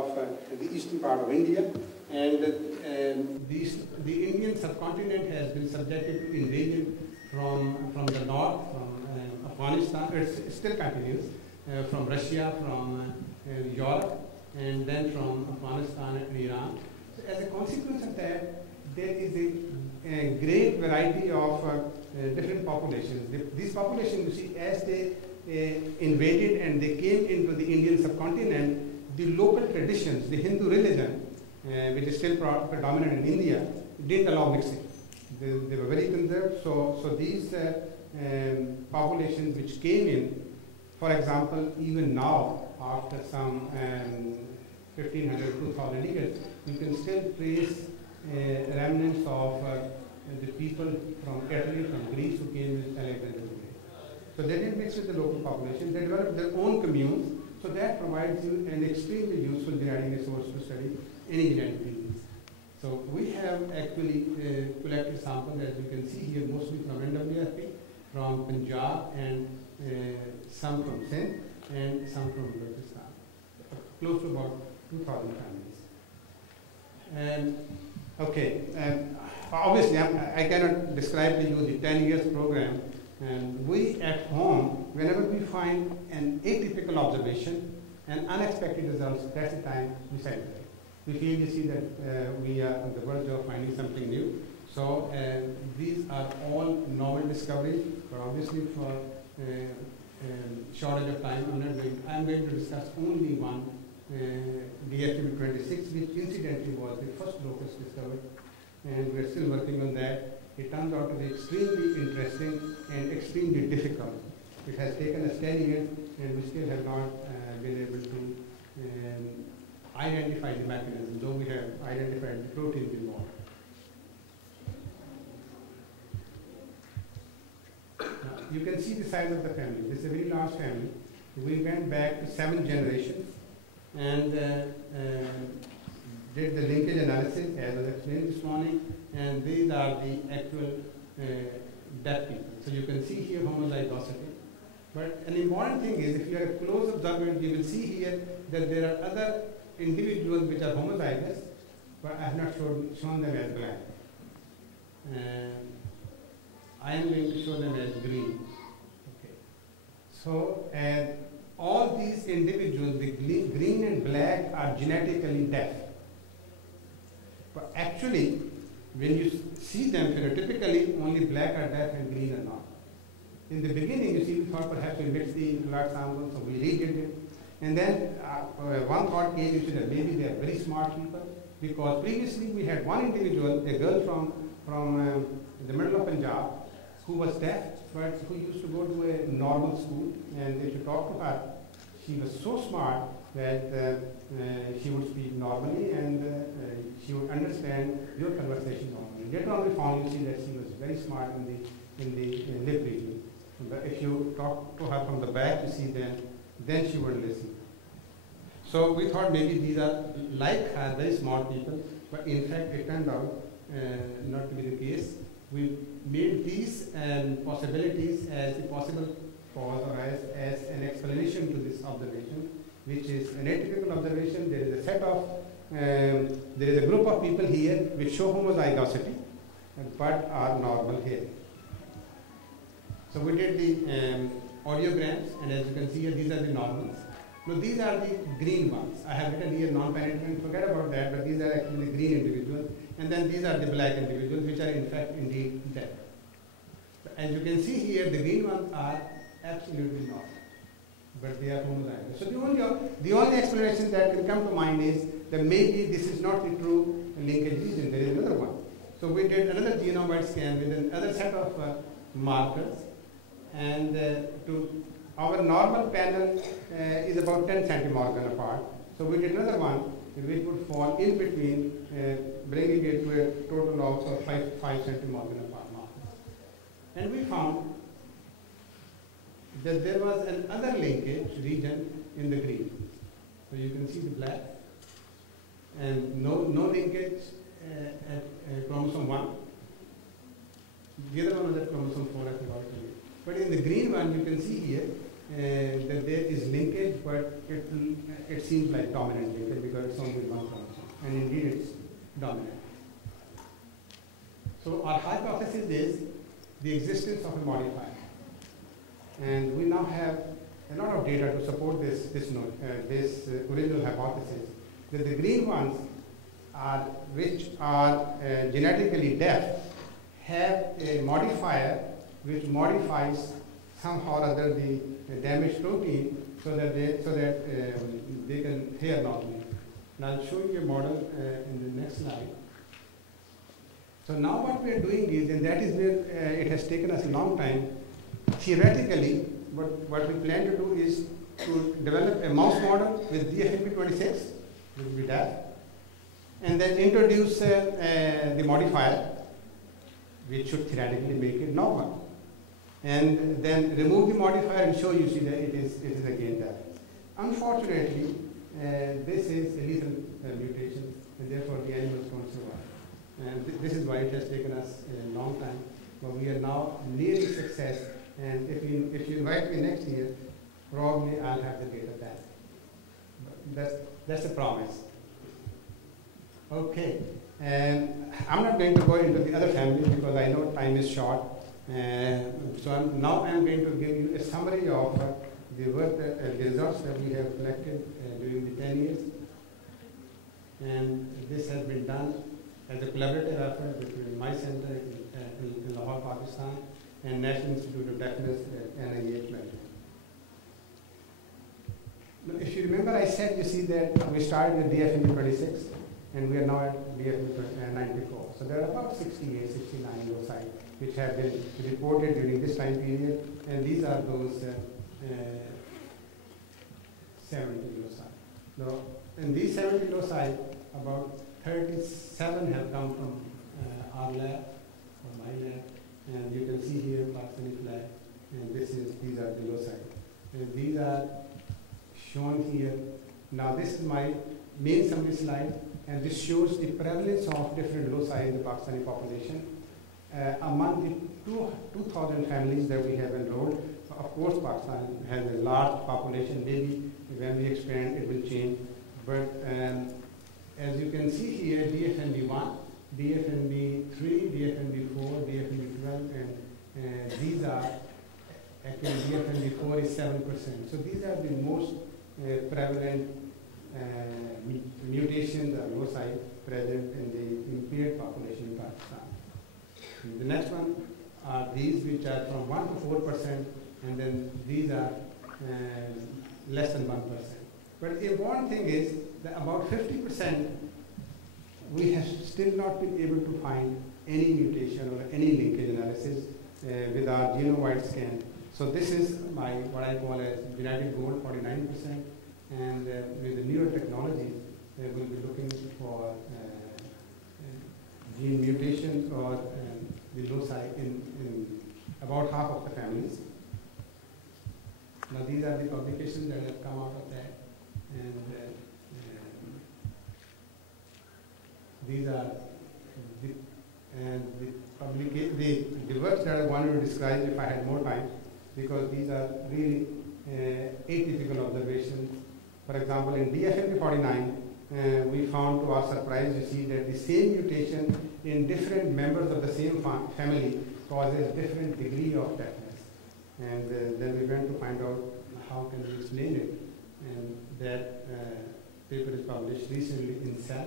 of the eastern part of India, and the Indian subcontinent has been subjected to invasion from the north, from Afghanistan. It still continues, from Russia, from Europe, and then from Afghanistan and Iran. So as a consequence of that, there is a great variety of different populations. These populations, you see, as they invaded and they came into the Indian subcontinent, the local traditions, the Hindu religion, which is still predominant in India, didn't allow mixing. They were very conserved. So these populations which came in, for example, even now, after some 1,500, 2,000 years, you can still trace remnants of the people from Italy, from Greece, who came with Alexander the Great. So they didn't mix with the local population. They developed their own communes. So that provides you an extremely useful genetic resource to study any genetic disease. So we have actually collected samples, as you can see here, mostly from NWRP, from Punjab, and some from Sindh, and some from Pakistan. Close to about 2,000 families. Okay, obviously I cannot describe to you the 10 years program. And we at home, whenever we find an atypical observation and unexpected results, that's the time we celebrate. We feel, you see, that we are on the verge of finding something new. So these are all novel discoveries, but obviously for shortage of time, I'm going to discuss only one, DFTB26, which incidentally was the first locus discovered, and we're still working on that. It turns out to be extremely interesting and extremely difficult. It has taken us 10 years, and we still have not been able to identify the mechanism, though we have identified the proteins involved. You can see the size of the family. This is a very large family. We went back to 7 generations and did the linkage analysis, as I explained this morning, and these are the actual deaf people. So you can see here homozygosity. But an important thing is, if you are a close observant, you will see here that there are other individuals which are homozygous, but I have not shown them as black. I am going to show them as green. Okay. So all these individuals, the green and black, are genetically deaf. But actually, when you see them phenotypically, only black are deaf and green are not. In the beginning, you see, we thought perhaps we mixed the blood samples, so we redid it. And then one thought came into that maybe they are very smart people, because previously we had one individual, a girl from the middle of Punjab, who was deaf, but who used to go to a normal school, and if you talk to her, she was so smart that she would speak normally, and she would understand your conversation normally. Later on we found, you see, that she was very smart in the lip region. But if you talk to her from the back, you see, then she would listen. So we thought maybe these are like her, very smart people, but in fact it turned out not to be the case. We made these possibilities as a possible cause, or as an explanation to this observation, which is an atypical observation. There is a set of, there is a group of people here which show homozygosity, but are normal here. So we did the audiograms, and as you can see here, these are the normals. Now these are the green ones. I have written here non-penetrant, forget about that, but these are actually green individuals. And then these are the black individuals, which are in fact indeed deaf. As you can see here, the green ones are absolutely not, but they are homozygous. So the only explanation that can come to mind is that maybe this is not the true linkage region, there is another one. So we did another genome-wide scan with another set of markers, and our normal panel is about 10 centimorgan apart. So we did another one which would fall in between, bringing it to a total of 5 centimorgan apart markers. And we found that there was another linkage region in the green. So you can see the black, and no linkage at chromosome 1. The other one was at chromosome 4, I forgot to. But in the green one, you can see here, that there is linkage, but it seems like dominant linkage because it's only one chromosome, and indeed it's dominant. So our hypothesis is the existence of a modifier, and we now have a lot of data to support this original hypothesis that the green ones which are genetically deaf have a modifier which modifies somehow or other the damaged protein so that they can hear normally. And I'll show you a model in the next slide. So now what we are doing is, and that is where it has taken us a long time, theoretically, what we plan to do is to develop a mouse model with DFNB26, which will be deaf, and then introduce the modifier, which should theoretically make it normal. And then remove the modifier and show you see that it is again deaf. Unfortunately, this is a lethal mutation, and therefore the animals won't survive. And this is why it has taken us a long time, but we are now nearing success. And if you invite me next year, probably I'll have the data back. That's a promise. Okay, and I'm not going to go into the other families because I know time is short. So now I'm going to give you a summary of the results that we have collected during the 10 years. And this has been done as a collaborative effort between my center in Lahore, Pakistan, and National Institute of Deafness and Engagement. Now, if you remember, I said, you see that we started with DFNB26, and we are now at DFNB94. So there are about 68, 69 loci which have been reported during this time period, and these are those 70 loci. Now, in these 70 loci, about 37 have come from our lab, or my lab, and you can see here Pakistani flag, and these are the loci. And these are shown here. Now this is my main summary slide, and this shows the prevalence of different loci in the Pakistani population. Among the 2,000 families that we have enrolled, of course Pakistan has a large population, maybe when we expand it will change, but as you can see here, DFNB1, DFNB3, DFNB4, DFNB12, and these are, actually DFNB4 is 7%. So these are the most prevalent mutations or loci present in the impaired population in Pakistan. And the next one are these which are from 1 to 4%, and then these are less than 1%. But the important thing is that about 50% we have still not been able to find any mutation or any linkage analysis with our genome-wide scan. So this is what I call as genetic gold, 49%, and with the newer technologies, we'll be looking for gene mutations or the loci in about half of the families. Now these are the publications that have come out of that, and these are the works that I wanted to describe if I had more time, because these are really atypical observations. For example, in DFNB49, we found to our surprise, you see that the same mutation in different members of the same family causes different degree of deafness. And then we went to find out how can we explain it. And that paper is published recently in Cell.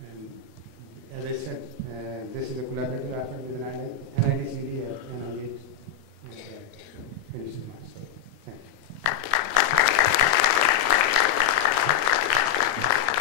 And as I said, this is a collaborative effort with NIT